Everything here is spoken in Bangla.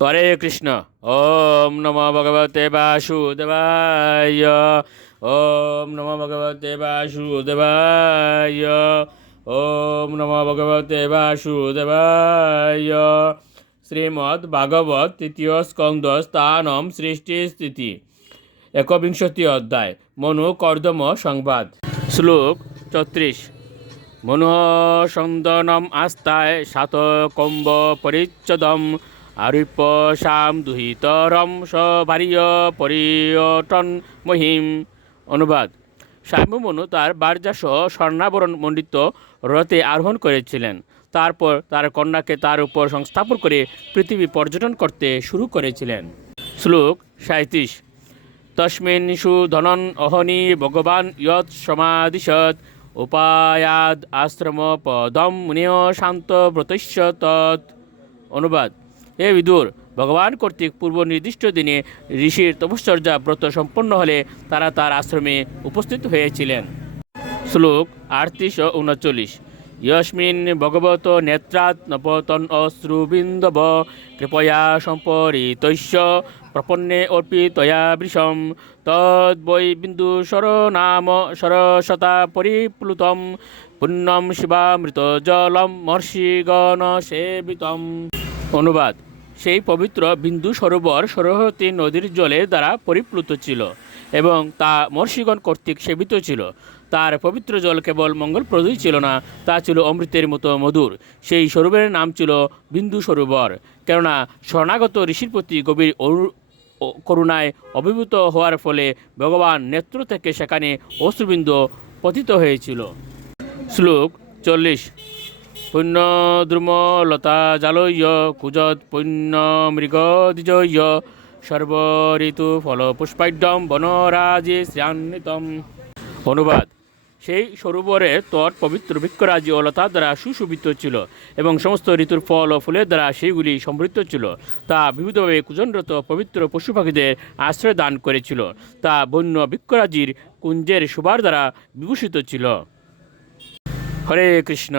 হরে কৃষ্ণ। ওম নমো ভগবতে বাসুদেবায়। ওম নমো ভগবতে বাসুদেবায়। ওম নমো ভগবতে বাসুদেবায়। শ্রীমদ্ ভাগবত তৃতীয় স্কন্দ স্থানম সৃষ্টি স্থিতি একবিংশতি অধ্যায় মনু কর্দম সংবাদ। শ্লোক 34। মনু সন্দনম আস্তায় সাত কম্ব পরিচ্ছদম আরূপ্য শাম দুহিতরম সভারীয় পরিয়টন মহিম। অনুবাদ: সাম্যমনু তার বার্যাসহ স্বর্ণাবরণ মণ্ডিত রথে আরোহণ করেছিলেন। তারপর তার কন্যাকে তার উপর সংস্থাপন করে পৃথিবী পর্যটন করতে শুরু করেছিলেন। শ্লোক 37। তস্মিন্সু ধনন অহনি ভগবান ইয়ৎ সমাদিশত উপায়াদ আশ্রম পদম মুনিয় শান্ত ব্রতস্য তৎ। অনুবাদ: হে বিদুর, ভগবান কর্তৃক পূর্ব নির্দিষ্ট দিনে ঋষির তপশ্চর্যা ব্রত সম্পন্ন হলে তারা তার আশ্রমে উপস্থিত হয়েছিলেন। শ্লোক 38 ও 39। यस्मिन् भगवतो नेत्रात् नपतन अश्रुबिन्दव कृपया सम्परीतस्य प्रपन्ने अर्पितया वृषं तद्वै बिन्दुसर नाम सरसता परिप्लुतं पुण्यं शिवामृतजलं महर्षिगण सेवितम्। অনুবাদ: সেই পবিত্র বিন্দু সরোবর সরস্বতী নদীর জলের দ্বারা পরিপ্লুত ছিল এবং তা মহর্ষিগণ কর্তৃক সেবিত ছিল। তার পবিত্র জল কেবল মঙ্গলপ্রদই ছিল না, তা ছিল অমৃতের মতো মধুর। সেই সরোবরের নাম ছিল বিন্দু সরোবর, কেননা শরণাগত ঋষির প্রতি গভীর করুণায় অভিভূত হওয়ার ফলে ভগবান নেত্র থেকে সেখানে অশ্রুবিন্দু পতিত হয়েছিল। শ্লোক 40। পুণ্য দ্রুম লতা জালয় কুজত পুণ্য মৃগ দ্বিজয় সর্ব ঋতু ফল পুষ্পাঢ্যম বনরাজে শ্রিয়ান্বিতম। অনুবাদ: সেই সরোবরের তট পবিত্র বৃক্ষরাজি ও লতা দ্বারা সুশোভিত ছিল এবং সমস্ত ঋতুর ফল ও ফুলের দ্বারা সেইগুলি সমৃদ্ধ ছিল। তা বিবিধভাবে কুজনরত পবিত্র পশু পাখিদের আশ্রয় দান করেছিল। তা বন্য বৃক্ষরাজির কুঞ্জের শোভার দ্বারা বিভূষিত ছিল। হরে কৃষ্ণ।